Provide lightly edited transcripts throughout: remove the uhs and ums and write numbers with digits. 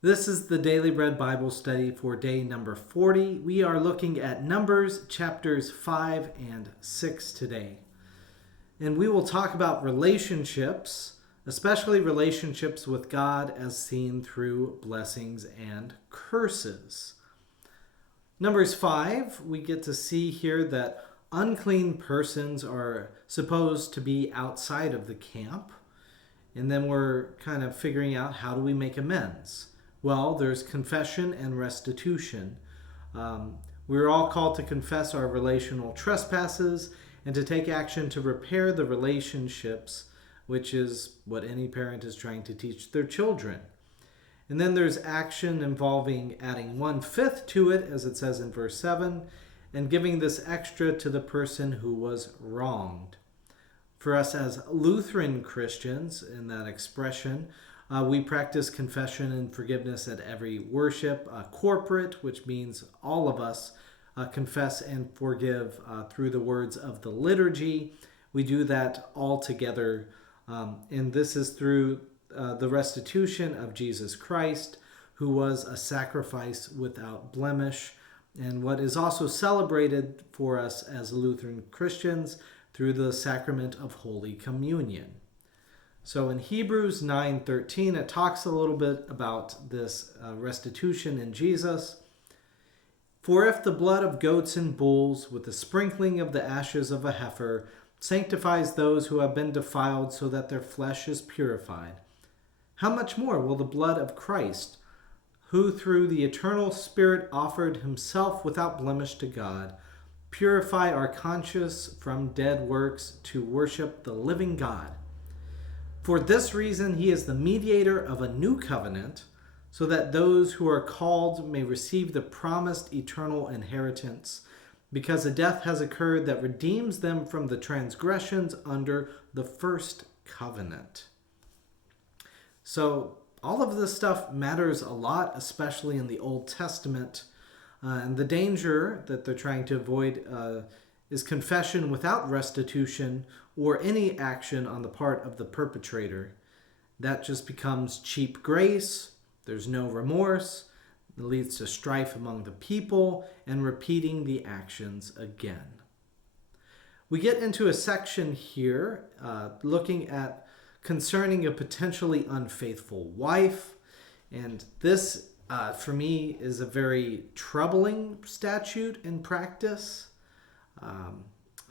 This is the Daily Bread Bible study for day number 40. We are looking at Numbers chapters 5 and 6 today. And we will talk about relationships, especially relationships with God as seen through blessings and curses. Numbers 5, we get to see here that unclean persons are supposed to be outside of the camp. And then we're kind of figuring out, how do we make amends? Well, there's confession and restitution. We're all called to confess our relational trespasses and to take action to repair the relationships, which is what any parent is trying to teach their children. And then there's action involving adding 1/5 to it, as it says in verse 7, and giving this extra to the person who was wronged. For us as Lutheran Christians, in that expression, we practice confession and forgiveness at every worship, corporate, which means all of us confess and forgive through the words of the liturgy. We do that all together, and this is through the restitution of Jesus Christ, who was a sacrifice without blemish, and what is also celebrated for us as Lutheran Christians through the sacrament of Holy Communion. So in Hebrews 9:13, it talks a little bit about this restitution in Jesus. For if the blood of goats and bulls with the sprinkling of the ashes of a heifer sanctifies those who have been defiled so that their flesh is purified, how much more will the blood of Christ, who through the eternal Spirit offered himself without blemish to God, purify our conscience from dead works to worship the living God? For this reason, he is the mediator of a new covenant, so that those who are called may receive the promised eternal inheritance, because a death has occurred that redeems them from the transgressions under the first covenant. So all of this stuff matters a lot, especially in the Old Testament. And the danger that they're trying to avoid is confession without restitution or any action on the part of the perpetrator. That just becomes cheap grace. There's no remorse. It leads to strife among the people and repeating the actions again. We get into a section here looking at concerning a potentially unfaithful wife. And this, for me, is a very troubling statute in practice.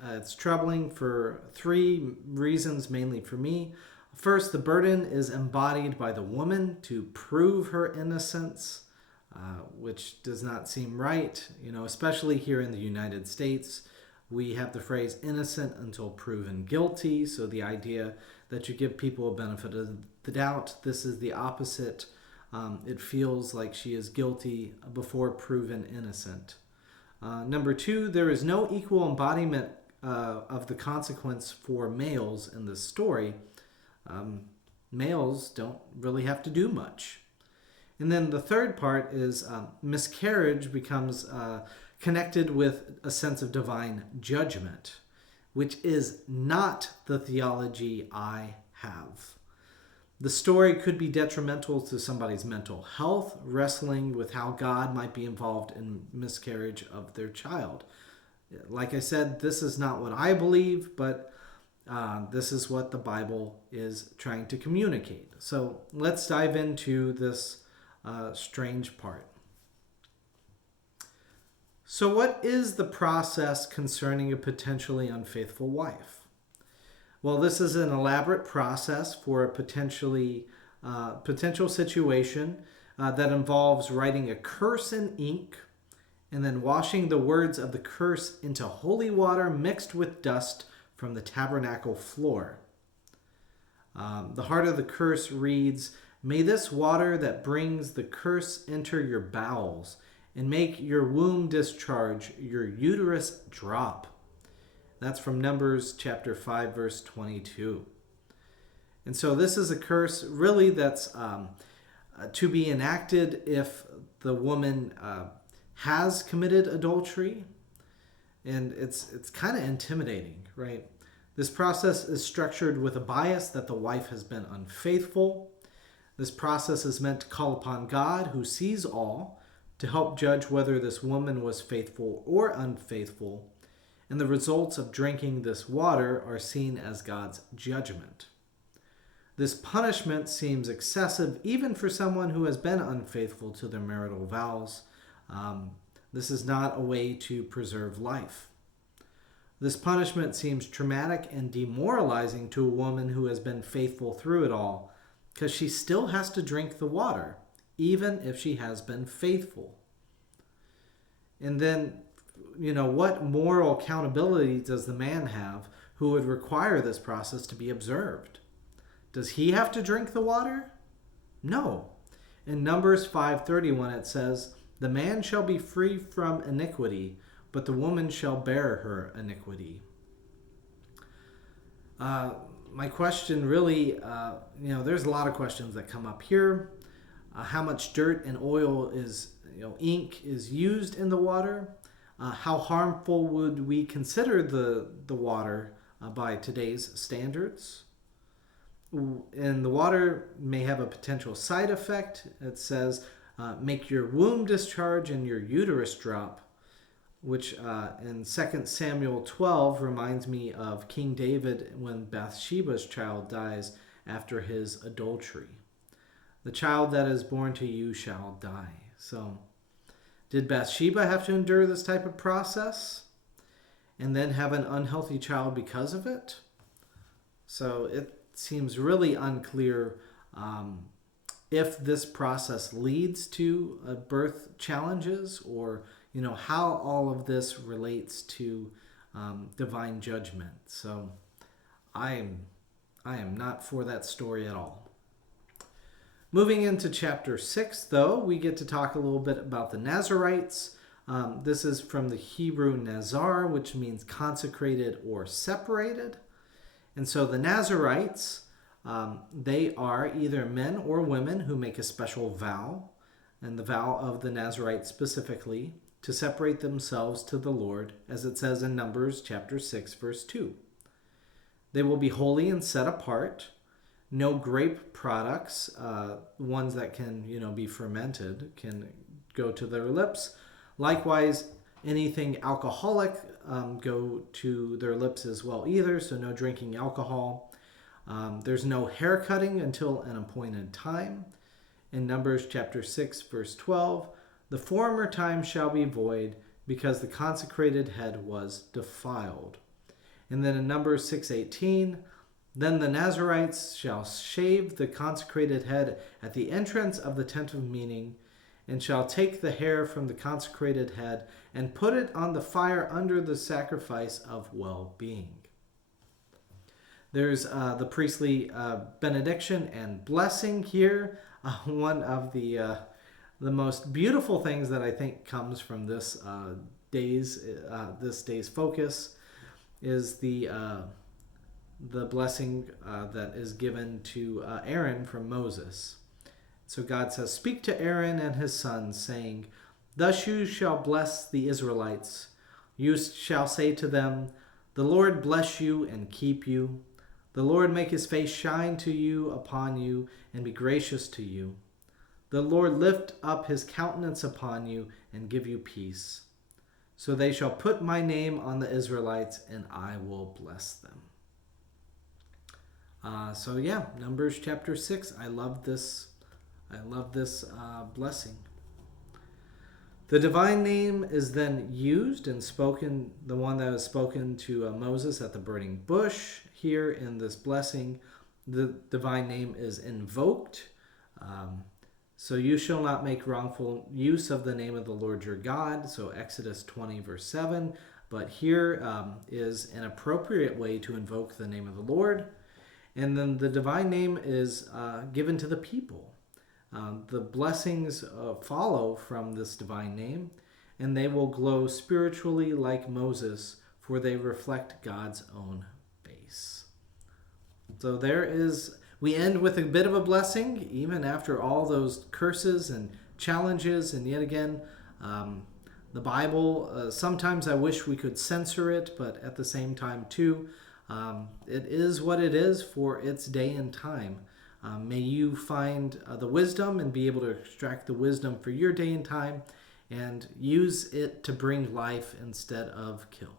It's troubling for three reasons, mainly for me. First, the burden is embodied by the woman to prove her innocence, which does not seem right. Especially here in the United States, we have the phrase innocent until proven guilty. So the idea that you give people a benefit of the doubt, this is the opposite. It feels like she is guilty before proven innocent. Number two, there is no equal embodiment of the consequence for males in this story. Males don't really have to do much. And then the third part is miscarriage becomes connected with a sense of divine judgment, which is not the theology I have. The story could be detrimental to somebody's mental health, wrestling with how God might be involved in miscarriage of their child. Like I said, this is not what I believe, but this is what the Bible is trying to communicate. So let's dive into this strange part. So what is the process concerning a potentially unfaithful wife? Well, this is an elaborate process for a potential situation that involves writing a curse in ink and then washing the words of the curse into holy water mixed with dust from the tabernacle floor. The heart of the curse reads, "May this water that brings the curse enter your bowels and make your womb discharge, your uterus drop." That's from Numbers chapter 5, verse 22. And so this is a curse really that's to be enacted if the woman has committed adultery. And it's kind of intimidating, right? This process is structured with a bias that the wife has been unfaithful. This process is meant to call upon God, who sees all, to help judge whether this woman was faithful or unfaithful, and the results of drinking this water are seen as God's judgment. This punishment seems excessive even for someone who has been unfaithful to their marital vows. This is not a way to preserve life. This punishment seems traumatic and demoralizing to a woman who has been faithful through it all, because she still has to drink the water, even if she has been faithful. And then, what moral accountability does the man have who would require this process to be observed? Does he have to drink the water? No. In Numbers 5:31 it says, "The man shall be free from iniquity, but the woman shall bear her iniquity." My question really, there's a lot of questions that come up here. How much dirt and oil ink is used in the water? How harmful would we consider the water by today's standards? And the water may have a potential side effect. It says, make your womb discharge and your uterus drop, which in 2 Samuel 12 reminds me of King David when Bathsheba's child dies after his adultery. The child that is born to you shall die. So, did Bathsheba have to endure this type of process and then have an unhealthy child because of it? So it seems really unclear if this process leads to birth challenges, or how all of this relates to divine judgment. So I am not for that story at all. Moving into chapter 6, though, we get to talk a little bit about the Nazarites. This is from the Hebrew nazar, which means consecrated or separated. And so the Nazarites, they are either men or women who make a special vow, and the vow of the Nazarites specifically, to separate themselves to the Lord, as it says in Numbers chapter 6, verse 2. They will be holy and set apart. No grape products, ones that can, be fermented, can go to their lips. Likewise, anything alcoholic go to their lips as well either, so no drinking alcohol. There's no hair cutting until an appointed time. In Numbers chapter 6, verse 12, the former time shall be void because the consecrated head was defiled. And then in Numbers 6:18, then the Nazarites shall shave the consecrated head at the entrance of the tent of meeting, and shall take the hair from the consecrated head and put it on the fire under the sacrifice of well-being. There's the priestly benediction and blessing here. One of the most beautiful things that I think comes from this day's focus is the blessing that is given to Aaron from Moses. So God says, "Speak to Aaron and his sons, saying, thus you shall bless the Israelites. You shall say to them, the Lord bless you and keep you. The Lord make his face shine to you upon you and be gracious to you. The Lord lift up his countenance upon you and give you peace. So they shall put my name on the Israelites, and I will bless them." Numbers chapter 6. I love this blessing. The divine name is then used and spoken, the one that was spoken to Moses at the burning bush. Here in this blessing, the divine name is invoked. So you shall not make wrongful use of the name of the Lord your God. So Exodus 20, verse 7. But here is an appropriate way to invoke the name of the Lord. And then the divine name is given to the people. The blessings follow from this divine name, and they will glow spiritually like Moses, for they reflect God's own face. So we end with a bit of a blessing, even after all those curses and challenges. And yet again, the Bible, sometimes I wish we could censor it, but at the same time too, it is what it is for its day and time. May you find the wisdom and be able to extract the wisdom for your day and time and use it to bring life instead of kill.